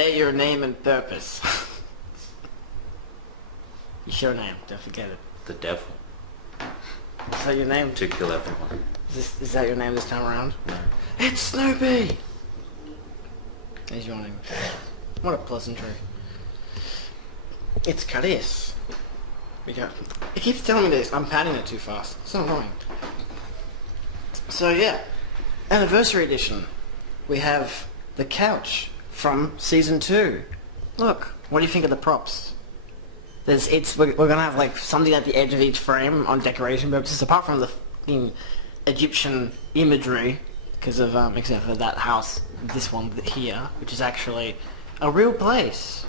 State your name and purpose. Your name, don't forget it. The devil. Is that your name? To kill everyone. Is that your name this time around? No. It's Snoopy! There's your name. What a pleasantry. It's Kahris. It keeps telling me this. I'm patting it too fast. It's so annoying. So yeah, Anniversary Edition. We have the couch from Season 2. Look, what do you think of the props? We're gonna have like something at the edge of each frame on decoration purposes, apart from the fucking Egyptian imagery, because of except for that house, this one here, which is actually a real place,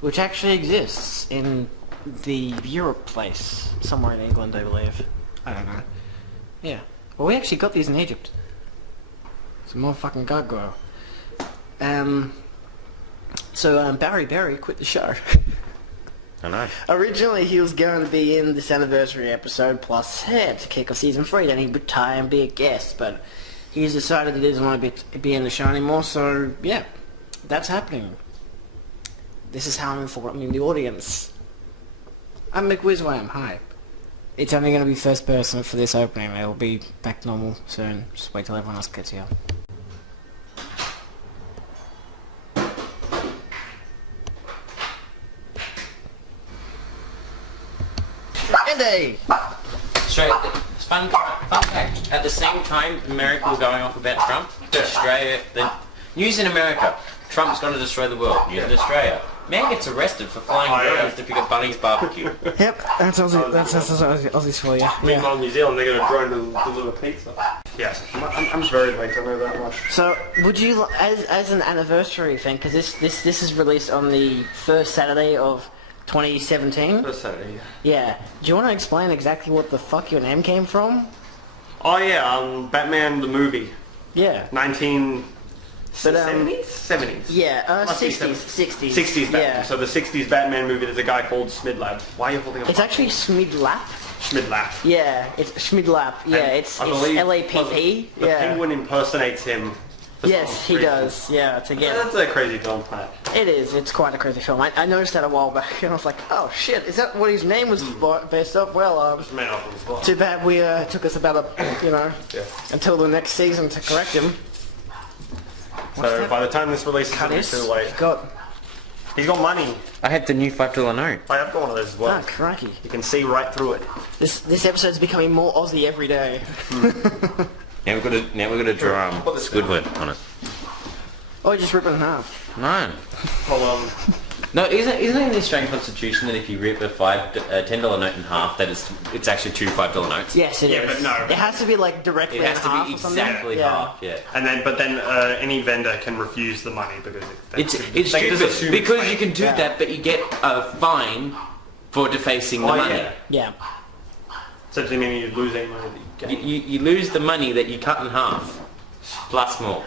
which actually exists in the Europe place somewhere in England, I believe. I don't know. Yeah. Well, we actually got these in Egypt. Some more fucking gargoyle. So Barry quit the show. I know. Originally, he was going to be in this anniversary episode plus to kick off season 3. Then he'd retire and be a guest, but he's decided that he doesn't want to be in the show anymore. So yeah, that's happening. This is how I'm informing the audience. I'm McWizWam. Hi. It's only going to be first person for this opening. It will be back to normal soon. Just wait till everyone else gets here. Andy! Straight. Fun fact. At the same time America was going off about Trump, Australia, the news in America, Trump's going to destroy the world. News in Australia, man gets arrested for flying drones to pick up Bunny's barbecue. Yep, that's Aussies for you. Meanwhile, in New Zealand, they got a drone to deliver pizza. Yes, I'm very late. I know that much. So, would you, as an anniversary thing, because this is released on the first Saturday of 2017. First Saturday. Yeah. Do you want to explain exactly what the fuck your name came from? Oh yeah, Batman the movie. Yeah. 1970s? 70s? Yeah, 60s. 60s. 60s Batman. Yeah. So the 60s Batman movie, there's a guy called Schmidlab. Why are you holding up? It's actually Schmidlab. Schmidlab. Yeah, it's Schmidlab. Yeah, it's L-A-P-P. The Penguin impersonates him. Yes, he does. Yeah, That's a crazy film. It is. It's quite a crazy film. I noticed that a while back, and I was like, oh shit, is that what his name was based off? Well, too bad we took us about until the next season to correct him. So by the time this releases, it'll be too late. He's got money. I had the new $5 note. I've got one of those as well. Ah, crikey. You can see right through it. This episode's becoming more Aussie every day. Now we've got to draw Squidward on it. Oh, just rip it in half. No. Well, No, isn't it in the Australian Constitution that if you rip a $10 note in half, that it's actually two $5 notes? Yes, it is. But no. It has to be like directly in half. It has to be exactly half. Yeah. And then any vendor can refuse the money because It's stupid because you can do that, but you get a fine for defacing the money. Yeah. Essentially meaning you're losing money that you get. You lose the money that you cut in half, plus more.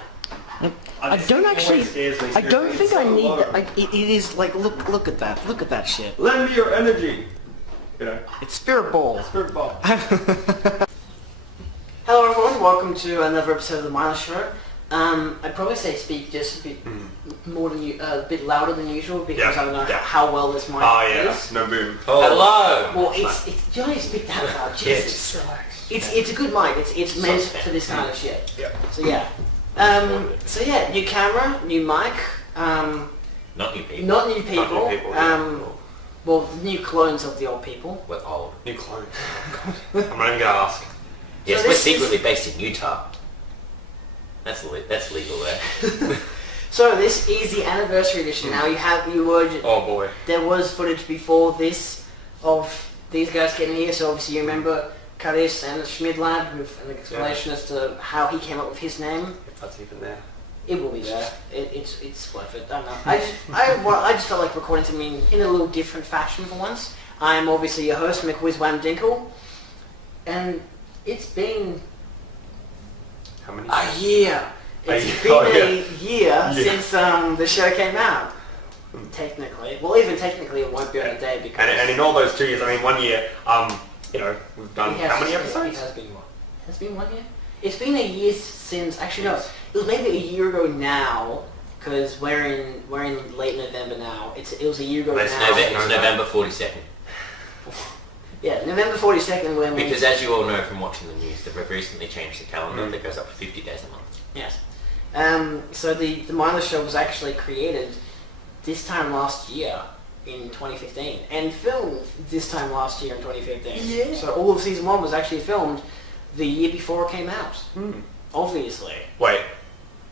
I don't think I need that. Like, it is like, look at that. Look at that shit. Lend me your energy. You know. It's Spirit Ball. Spirit Ball. Hello everyone, welcome to another episode of the Mindless Show. I'd probably say speak just a bit more than a bit louder than usual because I don't know how well this mic is. No boom. Oh. Hello. Well, it's you don't need to speak that loud. Jesus. It's a good mic. It's meant for this kind of shit. Yeah. So yeah. New camera, new mic. Not new people. Not new people. Not new people. Well, new clones of the old people. We're old. New clone. I'm not even gonna ask. Yes, So we're this secretly based in Utah. That's legal there. So this is the Anniversary Edition. Now Oh boy. there was footage before this of these guys getting here. So obviously you remember Kahris and Schmidlab with an explanation as to how he came up with his name. If that's even there. It will be there. It's worth it. I don't know. I just felt like recording something in a little different fashion for once. I am obviously your host, McWizWam Dinkle, and it's been How many? a year. It's been a year since the show came out. Technically, well, even technically, it won't be on a day because. And in all those 2 years, I mean, 1 year, we've done how many episodes? It has been what? Has been 1 year? It's been a year since. Actually, no. It was maybe a year ago now, because we're in late November now. It was a year ago It's now. November 42nd. Yeah, November 42nd when we... Because as you all know from watching the news, they've recently changed the calendar that goes up to 50 days a month. Yes. So the Mindless show was actually created this time last year in 2015 and filmed this time last year in 2015. Yeah. So all of season 1 was actually filmed the year before it came out. Obviously. Wait.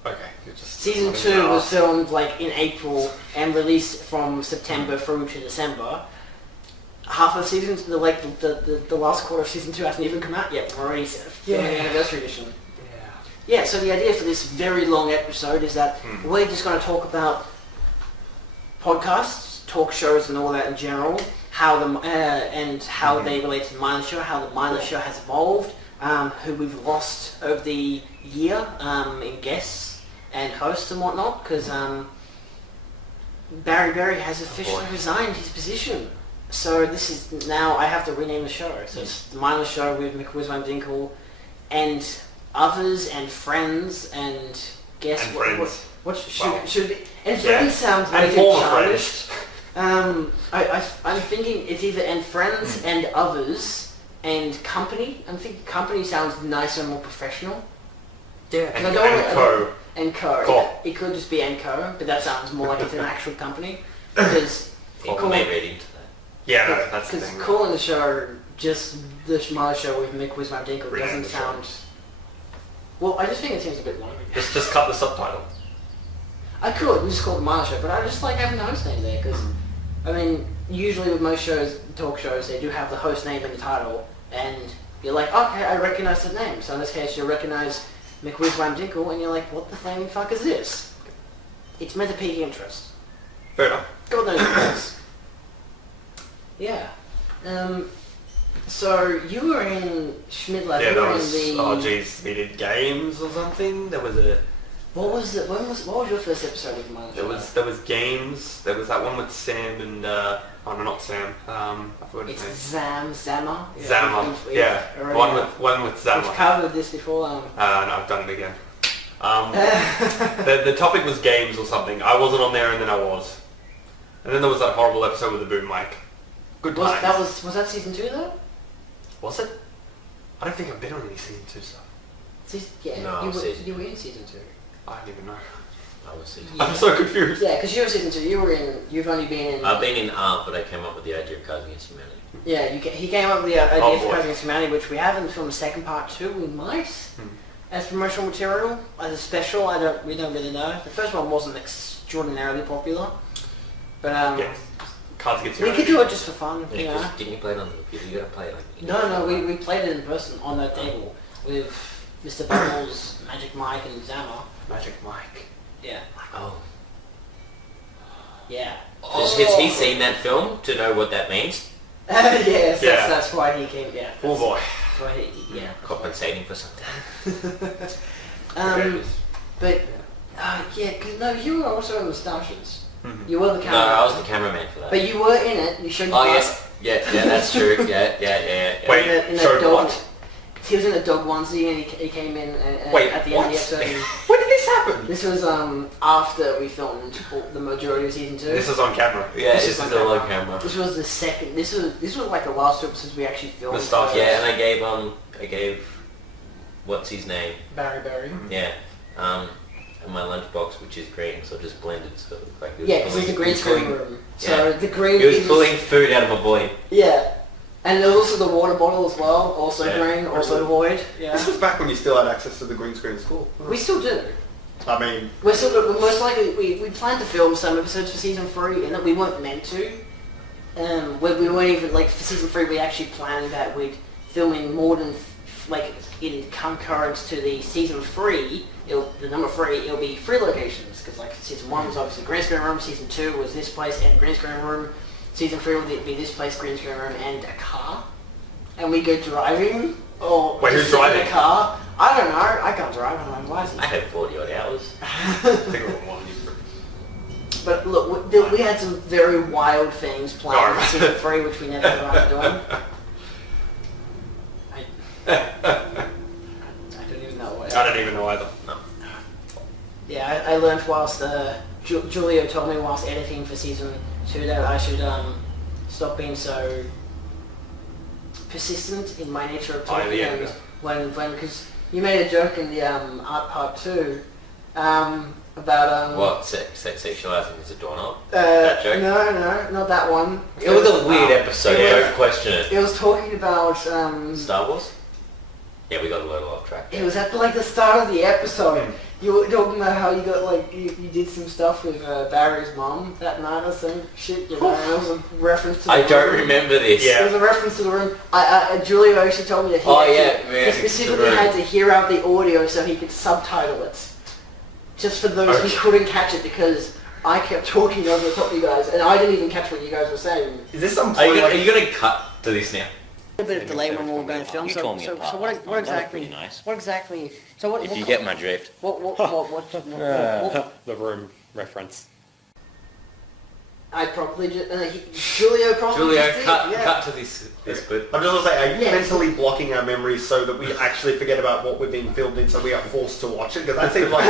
Okay. Season 2 was filmed like in April and released from September through to December. Half of season, the last quarter of season 2 hasn't even come out yet. We're already filming the Anniversary Edition. Yeah, so the idea for this very long episode is that we're just going to talk about podcasts, talk shows and all that in general, how they relate to the Mindless show, how the Mindless show has evolved, who we've lost over the year in guests and hosts and whatnot, because Barry has officially resigned his position. So this is now, I have to rename the show. So it's the Mindless show with McWizWam Dinkle and others and friends and guests. And friends. What should be? And friends sounds and like former childish. friends. I'm thinking it's either and friends and others and company. I'm thinking company sounds nicer and more professional. Yeah. And co. And co. Co. It could just be and co, but that sounds more like it's an actual company. Because People may read into that. Yeah, that's the because thing. calling the show just the Schmidlab show with McWizWam Dinkle doesn't sound. Well, I just think it seems a bit long. Just cut the subtitle. I could just call it the Mindless show, but I just like having the host name there because, I mean, usually with most shows, talk shows, they do have the host name in the title, and you're like, okay, I recognize the name. So in this case, you recognize McWizWam Dinkle, and you're like, what the flaming fuck is this? It's meant to pique interest. Fair enough. God knows what it is. Yeah. So you were in Schmidlab. Yeah, you that were was. in the. Oh jeez, we did games or something. There was a. What was it? What was your first episode of Mindless? There was games. There was that one with Sam and oh no, not Sam. I forgot his It's name. Zama. Zama. Yeah. One with Zama. We've covered this before. No, I've done it again. The topic was games or something. I wasn't on there, and then I was. And then there was that horrible episode with the boom mic. Good times. Was that season 2 though? Was it? I don't think I've been on any season 2 stuff. No, you were in season 2. I don't even know. I was season Yeah. I'm so confused. Yeah, because you were season 2. You've only been in. I've been in art, but I came up with the idea of Cards Against Humanity. Yeah, he came up with the idea for Cards Against Humanity, which we haven't filmed the second part 2. We might, as promotional material, as a special. We don't really know. The first one wasn't extraordinarily popular, but Yeah. Cards Against we Humanity. could do it just for fun, you know. Didn't you play it on the computer? You gotta play it like... No, we played it in person on that table with Mr. Bubbles, Magic Mike, and Zama. Magic Mike. Yeah. Oh. Yeah. Has he seen that film to know what that means? Yes, Yeah. that's why he came. Yeah. Oh boy. That's why yeah. Compensating for something. But yeah, because no, you were also in the Starships. You were the No, camera. I was the cameraman for that. But you were in it. You showed. Oh yes, yeah, that's true. Yeah. Wait, in the showed dog. what? He was in a dog onesie and he came in Wait, at the what? end of the episode. When did this happen? This was after we filmed the majority of season 2. This is on camera. Yeah, This this is is my all on camera. camera. This was the second. This was like the last 2 episodes we actually filmed. The Starships. Yeah, and I gave what's his name? Barry. Yeah. And my lunchbox, which is green, so just blended, so it looked like it was Yeah, because it's a green screen pulling- room. So Yeah. the green. He was pulling food out of a void. Yeah. And there was also the water bottle as well, also Yeah. green, also void. Yeah. This was back when you still had access to the green screen at school. We still do. I mean, We're still most likely we planned to film some episodes for season 3, and that we weren't meant to. We weren't even like for season 3. We actually planned that we'd film in more than like in concurrence to the season 3. The number 3. It'll be 3 locations because like season 1 was obviously green screen room. Season 2 was this place and green screen room. Season 3 will be this place, green screen room, and a car. And we go driving or Wait, who's just sit in driving? a car. I don't know. I can't drive. I don't know why. I had 40 odd hours. I think it was one. But look, we had some very wild things planned for season 3, which we never got around to doing. I don't even know what. I don't even know either. Yeah, I learned whilst Julio told me whilst editing for season 2 that I should stop being so persistent in my nature of talking. And because you made a joke in the art part 2 about What? Sexualizing as a doorknob? That joke? No, not that one. It was a weird episode. Don't question it. It was talking about Star Wars? Yeah, we got a little off track. it was at like the start of the episode. You were talking about how you got like you did some stuff with Barry's mom that night or some shit. You know, it was a reference to. I the don't room. remember this. It was a reference to the room. Julio actually told me that he specifically had to hear out the audio so he could subtitle it. Just for those who couldn't catch it, because I kept talking over the top of you guys, and I didn't even catch what you guys were saying. Is this some? Are you going to cut to this now? A bit of delay when we were going to film. You So tore me apart. what exactly? Pretty nice. What exactly? So what? If you get my drift. What? The room reference. I probably just Julio probably just did. Cut to this clip. I'm just gonna say, are you Yeah. mentally blocking our memories so that we actually forget about what we're being filmed in, so we are forced to watch it? Because that seems like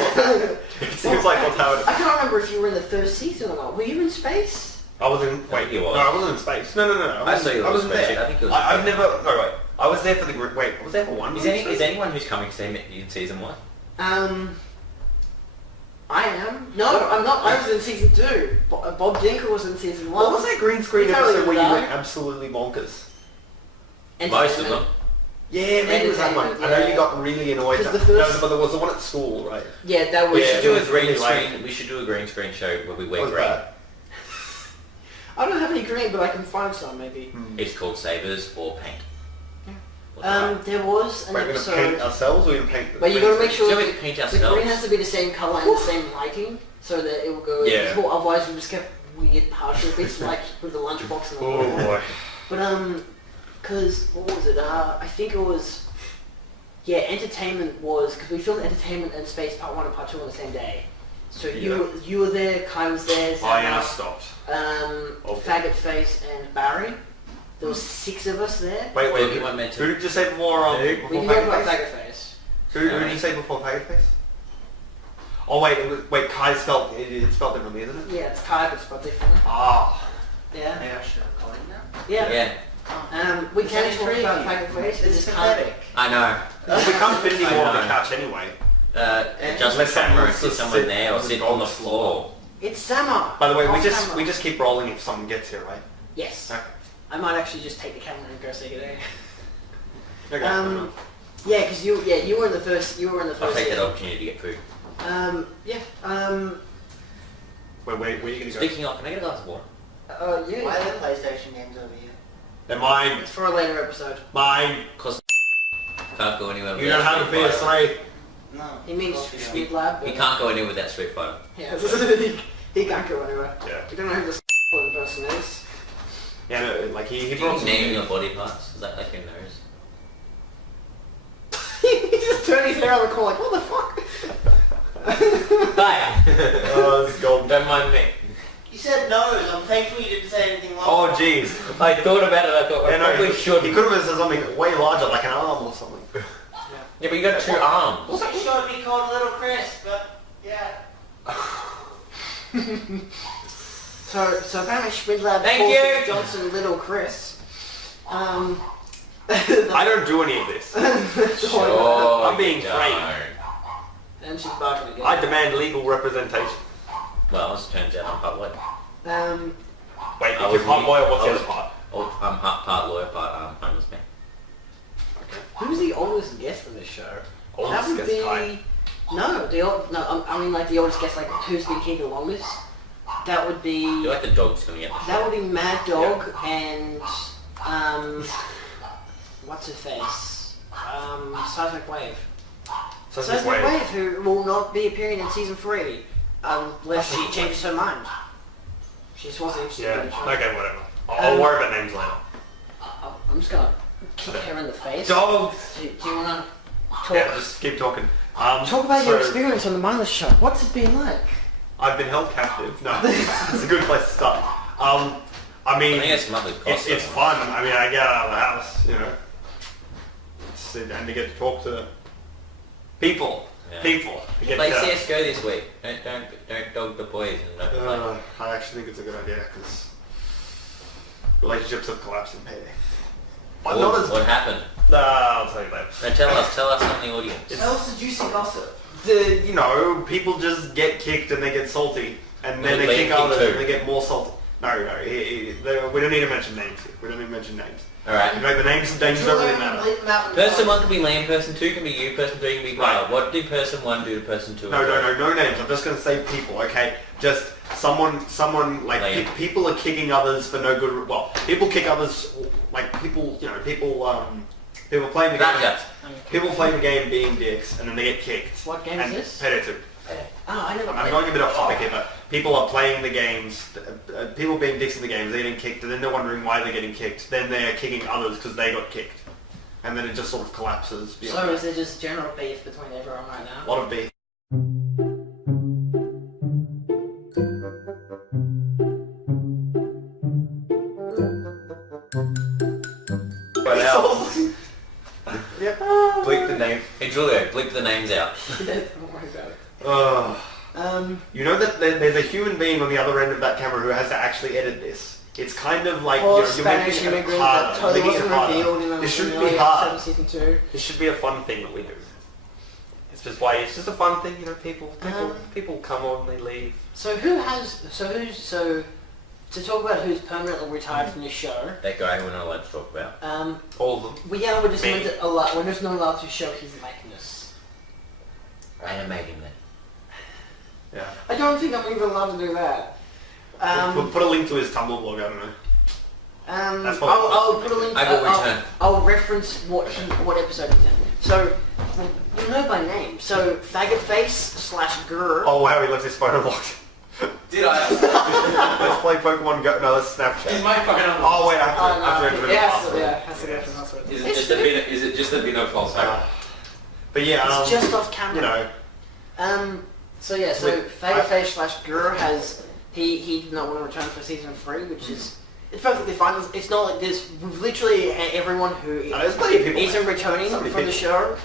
what's happening. I can't remember if you were in the first season or not. Were you in space? I was in. Wait, you was. no, I wasn't in space. No. I saw you I on wasn't spreadsheet. there. I think it was. I've never. No, wait. I was there for the group. Wait, I was there for one. Is anyone who's coming to see me in season 1? I am. No, I'm not. I was in season 2. Bob Dinkle was in season 1. What was that green screen You totally episode where you died. went absolutely bonkers? Most of them. Yeah, maybe it was that one. I know you got really annoyed. 'Cause the No, first- but there was the one at school, right? Yeah, that was. We should do a green really screen. We should do a green screen show where we wear What was green. that? I don't have any green, but I can find some maybe. It's called sabers or paint. There was an Wait, we're gonna episode. paint ourselves, or we're gonna paint the But you gotta make sure So we that can paint the ourselves. green has to be the same colour and the same lighting, so that it will go. Yeah. Well, otherwise, we just get weird partial bits like with the lunchbox and all Oh that. boy. But cause what was it? I think it was. Yeah, entertainment was because we filmed entertainment and space part 1 and part 2 on the same day. So you were there, Kai was there, Oh yeah, I stopped. Faggot Face and Barry. There was 6 of us there. Wait, Well, you weren't meant to. who did you say before? We Before didn't talk about Faggot Face? Faggot Face. Who did you say before Faggot Face? Oh wait, Kai spelled it's spelled differently, isn't it? Yeah, it's Kai, but spelled differently. Ah. Yeah. Maybe I should have called him now. Yeah. Yeah, We It's can only talk freaky. about Faggot Face. It's It's just kind pathetic. I know. We can't fit any more on the I know. couch anyway. Just the Unless someone camera, wants sit to someone sit there or on the sit on the dog's floor. It's summer. By the way, Off we camera. just keep rolling if someone gets here, right? Yes. Okay. I might actually just take the camera and go say good day. Okay. Yeah, because you were in the first. You were in the I'll first. take that season. opportunity to get food. Yeah. Wait, where are you gonna go? Speaking of, can I get a glass of water? Yeah. Why are the PlayStation games over here? They're mine. It's for a later episode. Mine. Costa can't go anywhere You without don't have a Street Fighter. PS3. No. He means Coffee, Schmidlab. He can't go anywhere without Street Fighter. Yeah. he can't go anywhere. Yeah. We don't know who the person is. Yeah, no, like he Do brought you some name your body parts? Is that like your nose? He just turned his hair on the corner like, what the fuck? Hi! Oh, it's golden. Don't mind me. You said nose. I'm thankful you didn't say anything like Oh, that. jeez. I thought about it, I thought I Yeah, no, probably he should. could have said something way larger, like an arm or something. Yeah, but you got 2 arms. Wasn't sure it'd be called Little Chris, but yeah. So apparently Schmidlab Thank calls you. Johnson Little Chris. I don't do any of this. Sure, I'm being you framed. don't. And she's barking again. I demand legal representation. Well, as it turns out, I'm public. Wait, I if was you're part lawyer, what's the I other was- part? Oh, I'm part lawyer, part homeless man. Who's the oldest guest on this show? Oldest that would guest, be Kai. I mean like the oldest guest, like who's been here the longest. That would be You like the dogs coming out the that would be Mad Dog and what's her face? Seismic Wave. Seismic Wave, who will not be appearing in season 3 unless she changes her mind. She just wasn't interested Yeah, in the show. okay, whatever. I'll worry about names later. I'm just gonna kick her in the face. Dogs! Do you wanna talk? Yeah, just keep talking. Talk about your experience on the Mindless show. What's it been like? I've been held captive. No, it's a good place to start. I mean, I think it's lovely Costa. it's fun. I mean, I get out of the house, you know, and to get to talk to people. Yeah. People. Get, Play CS:GO this week. Don't dog the boys and don't play. I actually think it's a good idea because relationships have collapsed in payday. But not as... What happened? I'll tell you later. No, tell us on the audience. Tell us the juicy gossip. You know, people just get kicked and they get salty, and then Well, they kick Liam others too. and they get more salty. No, we don't need to mention names here. We don't need to mention names. Alright. You know, the names don't really matter. Person 1 can be Liam, person 2 can be you, person 3 can be Kyle. What did person 1 do to person 2? No names. I'm just going to say people, okay? Just someone like Liam. people are kicking others for no good. Well, people kick others like people. You know, people playing the game. Blackjacks. People playing the game being dicks, and then they get kicked. What game and is this? Payday 2. Oh, I never I'm played. going a bit off topic here, but people are playing the games, people being dicks in the games, they're getting kicked, and then they're wondering why they're getting kicked. Then they're kicking others because they got kicked. And then it just sort of collapses. beyond So that. is there just general beef between everyone right A now? lot of beef. But now, Yep. bleep the name. Hey Julio, bleep the names out. Don't worry about it. You know that there's a human being on the other end of that camera who has to actually edit this. It's kind of like Or you're Spanish making it immigrant harder. that totally Making it wasn't harder. revealed in This shouldn't the be early hard. episode of season 2. This should be a fun thing that we do. It's just why it's just a fun thing, you know. People come on, they leave. So to talk about who's permanently retired from this show, That guy we're not allowed to talk about. All of them. we're just Me. we're just not allowed to show his likeness. Animating that. Yeah. I don't think I'm even allowed to do that. We'll put a link to his Tumblr blog, I don't know. That's what- I'll put a link. I will return. I'll reference what episode he's in. So you know by name. So faggot face / grr. Oh wow, he left his phone unlocked. Did I? Let's play Pokemon Go. No, let's Snapchat. my fucking Oh wait, I have to Oh, no, enter the yeah, password. has to go for the password. Is It's it just a bit? Is it just a bit of false hope? But yeah, It's just off camera. you know, So yeah, so faggot face / grr has he did not want to return for season 3, which is it's perfectly fine. It's not like this. Literally everyone who there's plenty of people. isn't returning So from many the people. show.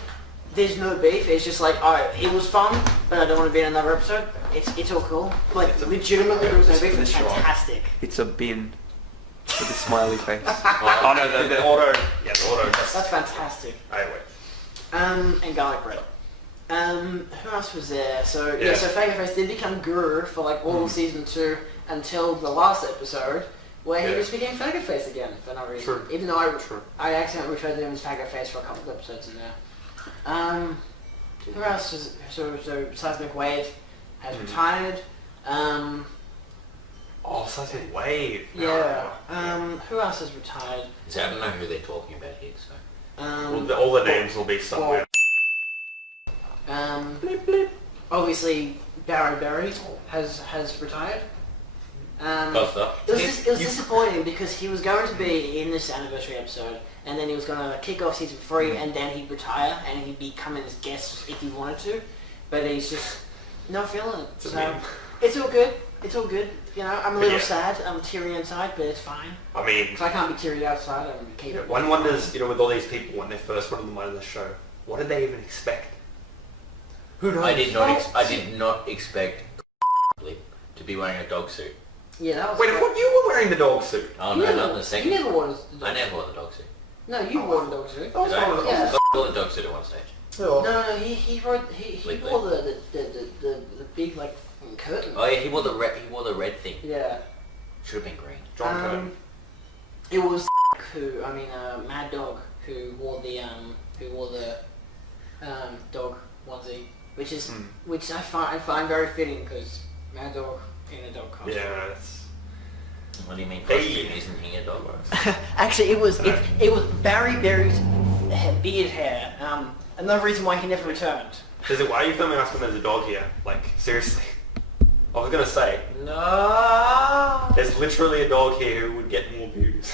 There's no beef. It's just like, alright, it was fun, but I don't want to be in another episode. It's all cool. Like legitimately, there was no beef. It's fantastic. It's a bin with a smiley face. Oh no, the auto. Yeah, the auto. That's fantastic. Hey, wait. And garlic bread. Who else was there? So Yeah. so Faggot Face did become Guru for like all of season 2 until the last episode, where he Yeah. just became Faggot Face again for no reason. True. Even though I accidentally referred to him as Faggot Face for a couple of episodes in there. Who else is so besides McWave has retired. Oh, Seismic Wave. Yeah. Who else has retired? So I don't know who they're talking about here, so. Well, all the names will be somewhere. Obviously Barry has retired. Costa. It was disappointing because he was going to be in this anniversary episode, and then he was going to kick off season 3, and then he'd retire, and he'd be coming as guest if he wanted to, but he's just not feeling it. It's a So meme. it's all good. It's all good. You know, I'm a little yeah. sad. I'm teary inside, but it's fine. I mean, Because I can't be teary outside. I'm keep it. one wonders, you know, with all these people when they first went on the Mindless show, what did they even expect? Who knows? I did not expect to be wearing a dog suit. Yeah, that was. Wait, I thought you were wearing the dog suit. Oh You no, never- not in the second. You never wore the I never wore the dog suit. No, you wore the dog suit. That was Did I? one of the- Yeah. I wore the dog suit at one stage. No, he wore the big like curtain. Oh yeah, he wore the red thing. Yeah. Should have been green. John Curtin. It was Mad Dog who wore the dog onesie, which I find very fitting because Mad Dog in a dog costume. Yeah, it's... What do you mean? Hey. Costume isn't he a dog? Actually, it was Barry Berry's beard hair. Another reason why he never returned. Why are you filming us when there's a dog here? Like, seriously. I was gonna say, No. there's literally a dog here who would get more views.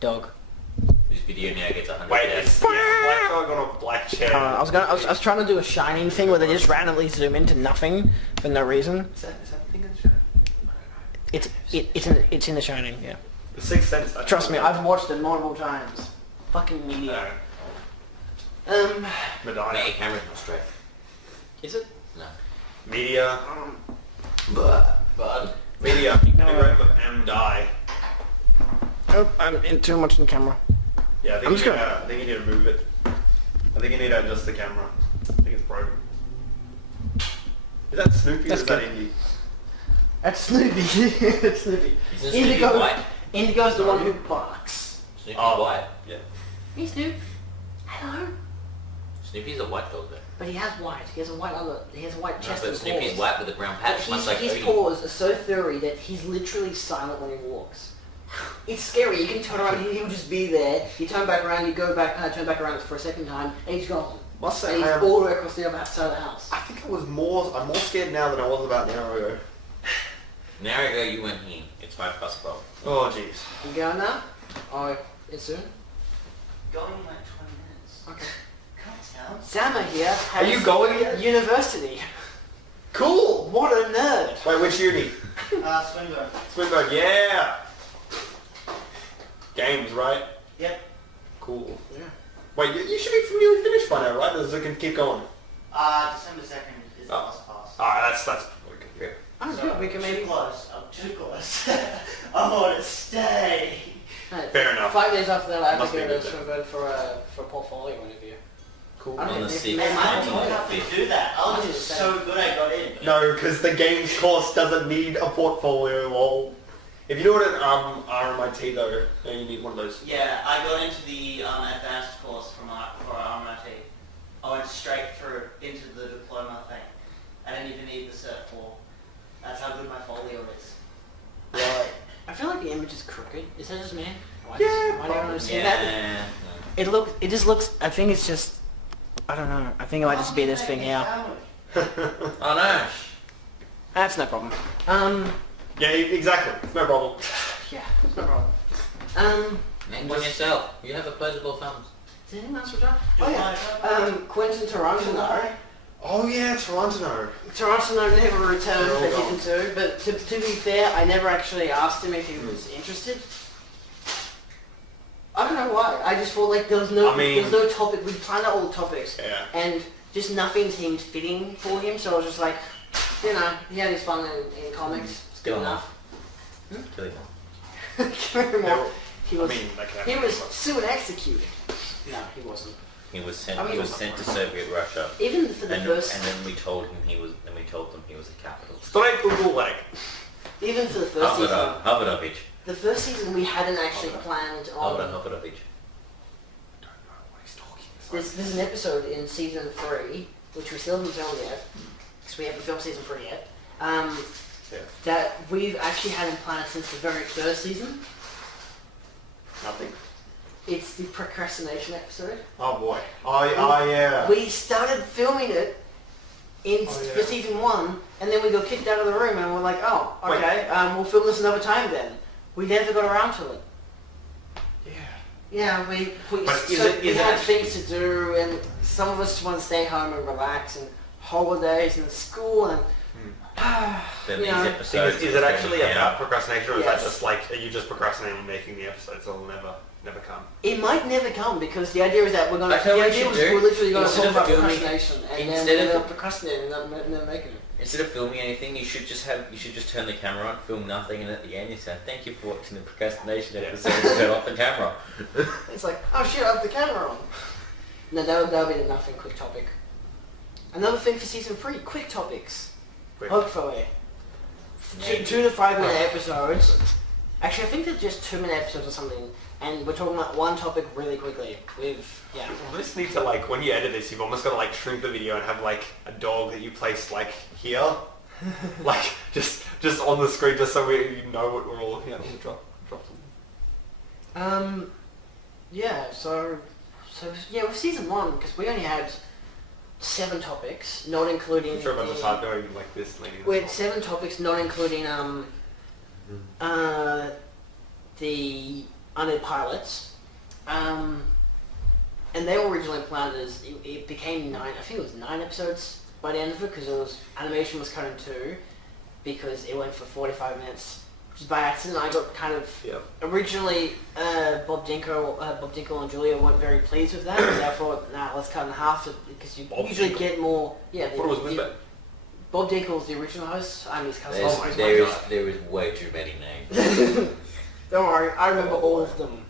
Dog. This video now gets 100. Wait, it's black dog on a black chair. I was trying to do a Shining thing where they just randomly zoom into nothing for no reason. Is that the thing in the show? It's in The Shining, yeah. The Sixth Sense. Trust me, I've watched it multiple times. Fucking media. No. Mate, Medina. camera's not straight. Is it? No. Media. Bud. Media. No. Anagram of am die. Oh, I'm in too much in the camera. Yeah, I'm just I think you need to move it. I think you need to adjust the camera. I think it's broken. Is that Snoopy That's or is that good. Indy? That's Snoopy. That's Snoopy. Isn't Snoopy white? Indigo's the one who barks. Snoopy's Oh. white. Yeah. Hey Snoop. Hello. Snoopy's a white dog though. But he has white. He has a white chest But and Snoopy's paws. white with a brown But patch, much like his Odie. paws are so furry that he's literally silent when he walks. It's scary. You can turn around, he'll just be there. You turn back around, you go back, turn back around for a second time, and he's gone. Must say, And he's all the way across the other side of the house. I think I'm more scared now than I was about an hour ago. An hour ago you went in. It's 5 past 12. Oh jeez. You going now? Oh, it's soon? Going in like 20 minutes. Okay. Can't tell. Zama here has Are you going yet? university. Cool! What a nerd. Wait, which uni? Swinburne. Swinburne, yeah! Games, right? Yep. Cool. Yeah. Wait, you should be nearly finished by now, right? Or it can keep going? December 2nd is the Oh. last pass. Alright, that's yeah. Oh, good. We can too maybe... close. I'm too close. I want to stay. Fair enough. 5 days after that, I have Must to be go good to then. Swinburne for a portfolio interview. Cool. I don't On know the if 6th, maybe I I don't might have to do that. I was just so good I got in. No, because the games course doesn't need a portfolio, lol. If you do it at RMIT though, then you need one of those. Yeah, I got into the advanced course for RMIT. I went straight through into the diploma thing. I didn't even need the Cert 4. That's how good my folio is. Right. I feel like the image is crooked. Is that just me? Why Yeah, why do I see Yeah. that? It just looks, I think it's just, I don't know. I think it might just be this thing here. Oh no. That's no problem. Yeah, exactly. It's no problem. Yeah, it's no problem. Name on yourself. You have opposable thumbs. Is anything else for John? Do Oh yeah. Quentin Tarantino. Oh yeah, Toronto. Tarantino never returned They're all for gone. season 2, but to be fair, I never actually asked him if he was interested. I don't know why. I just felt like there was no topic. We planned out all the topics, Yeah. and just nothing seemed fitting for him. So I was just like, you know, he had his fun in comics. It's good Kill him enough. Kill him. He was. that can He happen. was soon executed. No, he wasn't. He was sent. I mean, he was sent to Soviet Russia. Even for the And first. then we told him he was. Then we told them he was a capitalist. Straight to leg. Even for the first season. Havidovich. The first season we hadn't actually planned on. Havidovich. There's an episode in season 3, which we still haven't filmed yet, because we haven't filmed season 3 yet, that we've actually hadn't planned since the very first season. Nothing. It's the procrastination episode. Oh boy. Oh yeah. We started filming it for season 1, and then we got kicked out of the room, and we're like, oh, okay, we'll film this another time then. We never got around to it. Yeah, we had things to do, and some of us want to stay home and relax, and holidays and school, and Then you these know. episodes. Is it actually about procrastination, or is that Yes. just like, are you just procrastinating on making the episodes? It'll never come. It might never come because the idea is that we're gonna. I tell The you what idea you was should do. we're literally gonna Instead talk of about filming- procrastination, and instead then of- we're procrastinating and never making it. Instead of filming anything, you should just turn the camera on, film nothing, and at the end you say, "Thank you for watching the procrastination episode." And turn off the camera. It's like, oh shit, I have the camera on. No, that'll be the nothing quick topic. Another thing for season 3, quick topics. Quick. Hopefully. Yeah. 2 to 5 minute episodes. Actually, I think they're just 2 minute episodes or something. And we're talking about one topic really quickly. You just need to, like, when you edit this, you've almost got to, like, shrink the video and have, like, a dog that you place, like, here. Like, just on the screen, just so you know what we're all... Yeah, we'll drop something. Yeah, so yeah, with season 1, because we only had 7 topics, not including... I'm sure about the side going like this, leaning We had 7 topics, not including the unaired pilots, and they were originally planned as it became 9. I think it was 9 episodes by the end of it, because animation was cut in 2, because it went for 45 minutes just by accident. I got kind of Yep. originally Bob Dinkle and Julia weren't very pleased with that. And I thought, nah, let's cut it in half because you Bob usually Dinkle? get more. Yeah, I thought it was Wimber. Bob Dinkle's the original host. I'm his cousin. There is way too many names. Don't worry, I remember all of them.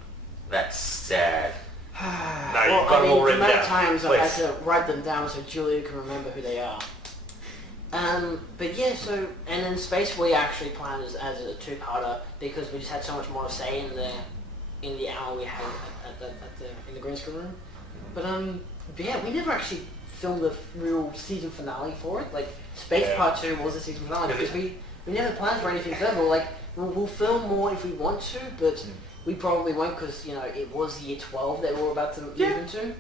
That's sad. No, Well, you've got them all the written amount of down. times I've had Please. to write them down so Julia can remember who they are. But yeah, so and then Space we actually planned as a two-parter because we just had so much more to say in the hour we had in the green screen room. But yeah, we never actually filmed the real season finale for it. Like Space Yeah. Part 2 was the season finale Is because we never planned for anything further. Like we'll film more if we want to, but we probably won't because it was year 12 that we were about to move into.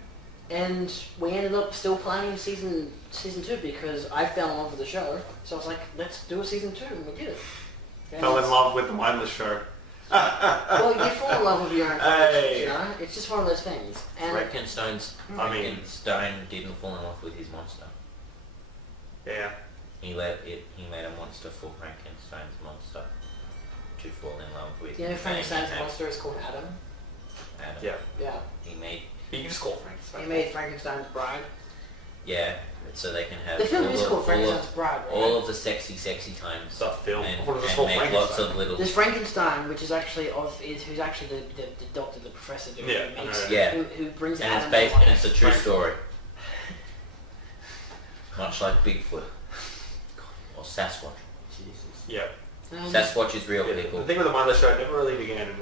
And we ended up still planning season 2 because I fell in love with the show. So I was like, let's do a season 2, and we did it. And Fell in it's- love with the Mindless show. Well, you fall in love with your own Hey. characters, It's just one of those things. And Frankenstein didn't fall in love with his monster. Yeah. He made a monster for Frankenstein's monster to fall in love with. Frankenstein's And monster is called Adam. Adam. Yeah. Yeah. He made You can just call Frankenstein. He made Frankenstein's bride. so they can have The film all is of- called all Frankenstein's of, bride, right? all of the sexy times. It's a film. And, I thought it was and called make Frankenstein. lots of little. There's Frankenstein, which is actually who's actually the doctor, the professor, Yeah, who makes I know. Yeah. who brings And Adam it's based, to and life. it's a true story. Much like Bigfoot or Sasquatch. Yeah. Sasquatch is real Yeah, people. the thing with the Mindless show, it never really began, and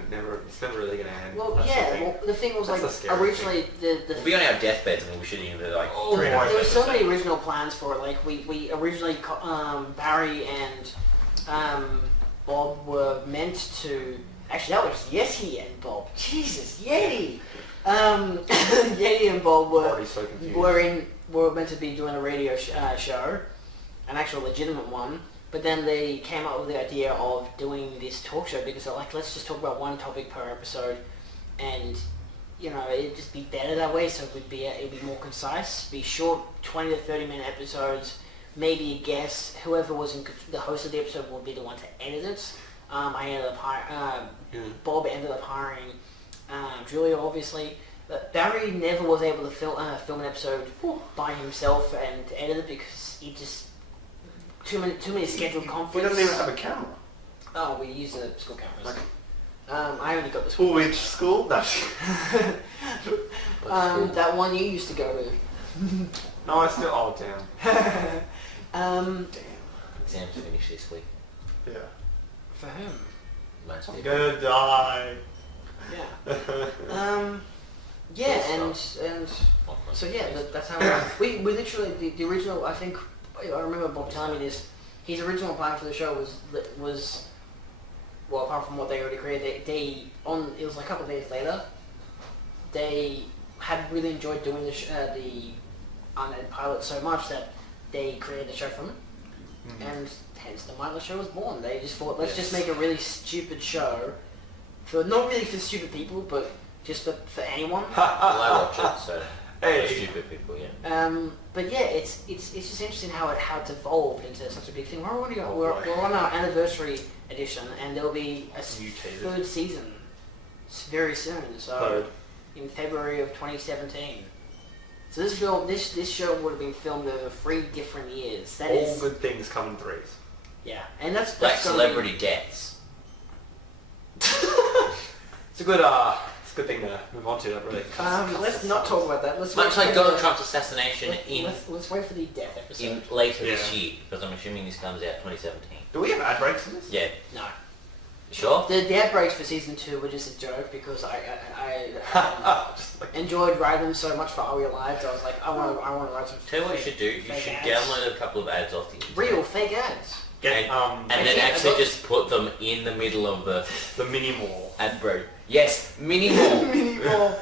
it's never really going to end. Well, That's yeah. the thing. Well, the thing was That's like the scary originally the We'll be on our deathbeds and we should even be like. Oh, 3 there hours were so later. many original plans for it. Like we originally Barry and Bob were meant to. Actually, that was Yeti and Bob. Jesus, Yeti. Yeti and Bob Already so confused. were meant to be doing a radio show, an actual legitimate one. But then they came up with the idea of doing this talk show because they're like, let's just talk about one topic per episode, and it'd just be better that way. So it'd be more concise, be short, 20 to 30-minute episodes. Maybe a guest, whoever was the host of the episode would be the one to edit it. I ended up Bob ended up hiring Julia, obviously. But Barry never was able to film an episode by himself and edit it because he just too many scheduled He conflicts. doesn't even have a camera. Oh, we use the school cameras. Okay. I only got the school. Which school? That's... That one you used to go to. No, I still... Oh, damn. Exams finish this week. Yeah. For him. Most people. Good die. Yeah. Yeah, and so yeah, that's how we literally the original. I think I remember Bob telling me this. His original plan for the show was well, apart from what they already created, it was like a couple of days later. They had really enjoyed doing the unedited pilot so much that they created the show from it, and hence the Mindless show was born. They just thought, let's just make a really stupid show for not really for stupid people, but just for anyone. Well, I watch it, so Hey. stupid people, yeah. But yeah, it's just interesting how it's evolved into such a big thing. Oh, We're boy. on our Anniversary Edition, and there'll be a Mutated. third season very soon. So Third. in February of 2017. So this show would have been filmed over 3 different years. That All is good things come in threes. yeah, and that's Like gonna celebrity deaths. It's a good thing to move on to. That really. Let's not talk about that. Let's Much wait like for Donald the- Trump's assassination let's wait for the death episode. in later Yeah. this year, because I'm assuming this comes out 2017. Do we have ad breaks in this? Yeah. No. Sure? The ad breaks for season 2 were just a joke because I Just like, enjoyed writing them so much for Are We Alive. So I was like, I want to write some. Tell you what you should do. You fake should ads. download a couple of ads off the internet. Real fake ads. get And then can't- actually I got- just put them in the middle of the the mini mall. ad break. Yes, mini mall. Mini mall.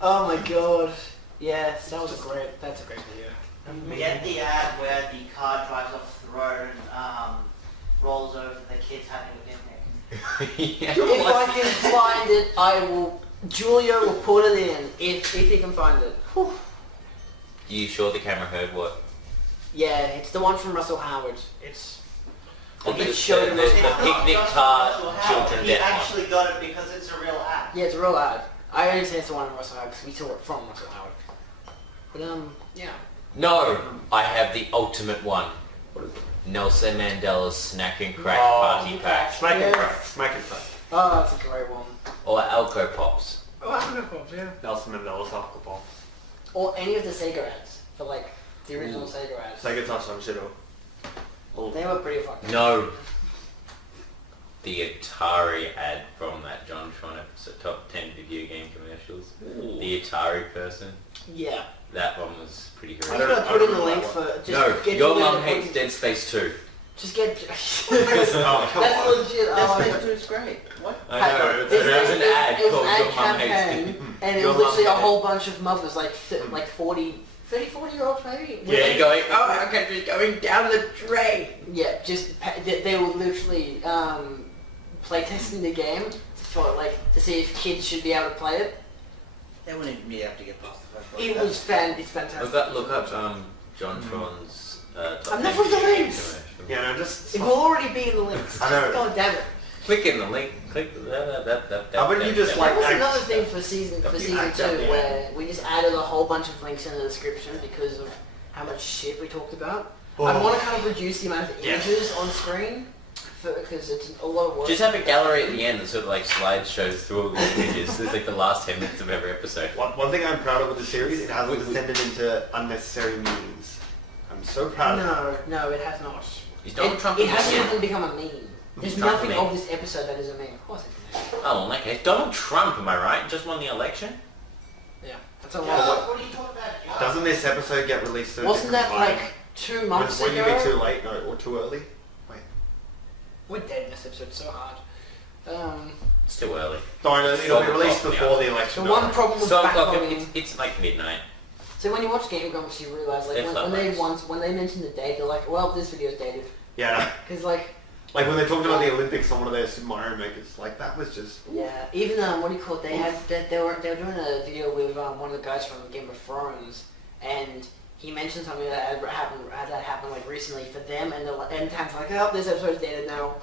Oh my god. Yeah, that's a great video. We get the ad where the car drives off the road and rolls over the kids having a picnic. Yeah. If I can find it, Julia will put it in. If he can find it. Whew. You sure the camera heard what? Yeah, it's the one from Russell Howard. It's The, Like, the, it showed the, them- the picnic car children He death one. actually got it because it's a real ad. Yeah, it's a real ad. I only say it's the one in Russell Howard because we saw it from Russell Howard. But yeah. No, I have the ultimate one. What is it? Nelson Mandela's Snack and Crack Oh, Party Pack. Smack and Yeah. crack. Smack and crack. Oh, that's a great one. Or Alco Pops. Oh, I don't know, yeah. Nelson Mandela's alcohol. Or any of the Sega ads for like the original Sega ads. Sega touchdown shit or... They were pretty fucking. No. The Atari ad from that John Tron episode, top 10 video game commercials. The Atari person. Yeah. That one was pretty I'm horrific. gonna put in the link for just No, get your you mum the- hates Dead Space 2. Just get. Oh, come That's on. legit. That's Oh, Space 2 is great. What? I know, There's there's an ad it was called an Your ad Mum Hates campaign, and it Your was Mum literally a Hates- whole bunch of mothers, like 40 year olds maybe. Yeah, you're going, oh, our country's going down the drain. Yeah, just they were literally playtesting the game for like to see if kids should be able to play it. They wouldn't even be able to get past the first It was it's fantastic. Look up John Tron's top I'm 10 not from the video game links. commercial. Yeah, no, just... It will already be in the links. I know. God damn it. Click in the link. Click that. How about you just, That like, was act- another thing for season You 2 act up, yeah. where we just added a whole bunch of links in the description because of how much shit we talked about. Oh. I want to kind of reduce the amount of Yeah. images on screen because it's a lot of work. Just have a gallery at the end that sort of like slideshows through all the images. It's like the last 10 minutes of every episode. One thing I'm proud of with the series, it hasn't descended into unnecessary memes. I'm so proud of it. No, it has not. He's Donald Trump. It hasn't again. even become a meme. There's Trump nothing meme. of this episode that is a meme. Of course it's a meme. Oh, in that case, Donald Trump, am I right? Just won the election? Yeah, that's a Josh, lot. what are you talking about, Josh? Doesn't this episode get released at a Wasn't that different time? like 2 months Wouldn't you be too ago? late or too early? Wait. We're dead in this episode so hard. It's too early. Sorry, no, it'll be released Yeah. before the The election. one problem with 12 o'clock, backlogging. it's like midnight. So when you watch Game Grumps, you realise like They're when they mention the date, they're like, well, this video's dated Yeah, because like like when they talked about the Olympics on one of their Super Mario makers, like that was just... yeah, even what do you call it? They were doing a video with one of the guys from Game of Thrones, and he mentioned something that had happened like recently for them, and Tam's like, oh, this episode's dated now.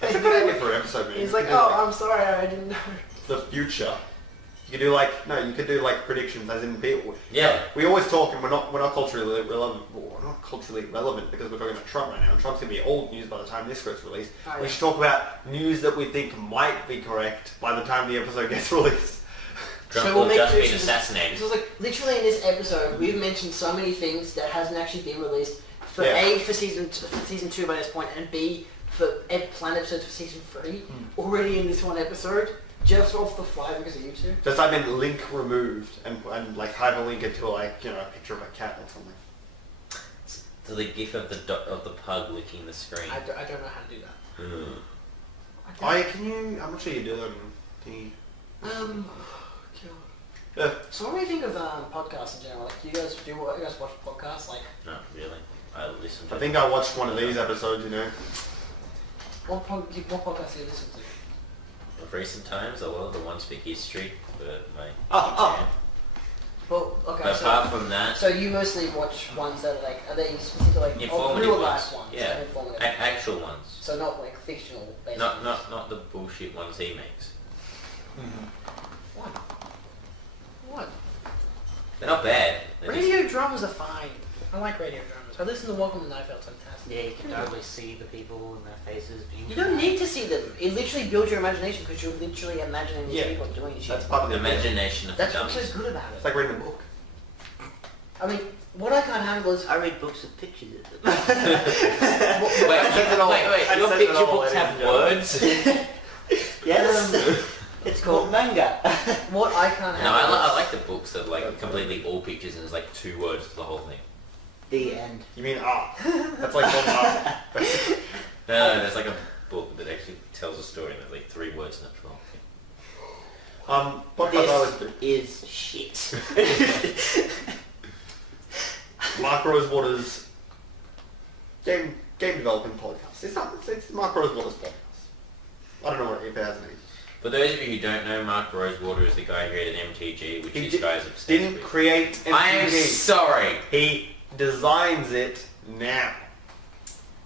That's a good idea for an episode, man. He's like, You could do, oh, I'm sorry, I didn't know. the future. You could do like, no, you could do like predictions as in people. Yeah. We always talk and we're not culturally relevant. Well, we're not culturally relevant because we're talking about Trump right now. And Trump's going to be old news by the time this gets released. Oh, We yeah. should talk about news that we think might be correct by the time the episode gets released. Trump So we'll will make just be predictions. assassinated. So it's like literally in this episode, we've mentioned so many things that hasn't actually been released. For Yeah. A, for season 2 by this point, and B, for plan episodes for season 3, already in this one episode, just off the fly because of you two. Just type in link removed and like hyperlink it to like, you know, a picture of a cat or something. To the gif of the pug licking the screen. I don't know how to do that. Mm. I Oh, can you... I'm not sure you do that in God. Yeah. So what do you think of podcasts in general? Like, you guys watch podcasts? Like, Not really. I listen to I think I watched one of these episodes, you know. what podcasts do you listen to? of recent times. A lot of the ones for history for my Oh. exam. Well, okay. But So, apart from that, so you mostly watch ones that are like, are they specifically like informative real ones. life ones? Yeah. Like informative. actual ones. So not like fictional, basically. Not the bullshit ones he makes. What? They're not bad. They're just- Radio dramas are fine. I like radio dramas. I listen to Welcome to Night Vale, it's fantastic. Yeah, you can totally see the people and their faces being... You don't need to see them. It literally builds your imagination because you're literally imagining these Yeah. people doing shit. That's part of the the imagination of the That's what's dummies. so good about It's it. like reading a book. I mean, what I can't handle is... I read books with pictures in them. Wait, your says it picture all, books ladies have and gentlemen. words? Yes. It's called manga. What I can't No, handle I is... like the books that like completely all pictures and there's like 2 words for the whole thing. The end. You mean art? That's like called art. No, there's like a book that actually tells a story and there's like 3 words in it for the whole thing. Podcast I listen to. Is shit. Mark Rosewater's game developing podcast. It's Mark Rosewater's podcast. I don't know if it has a name. For those of you who don't know, Mark Rosewater is the guy who created MTG, which He these guys obsessed didn't with. create I am MTG. sorry. He designs it now.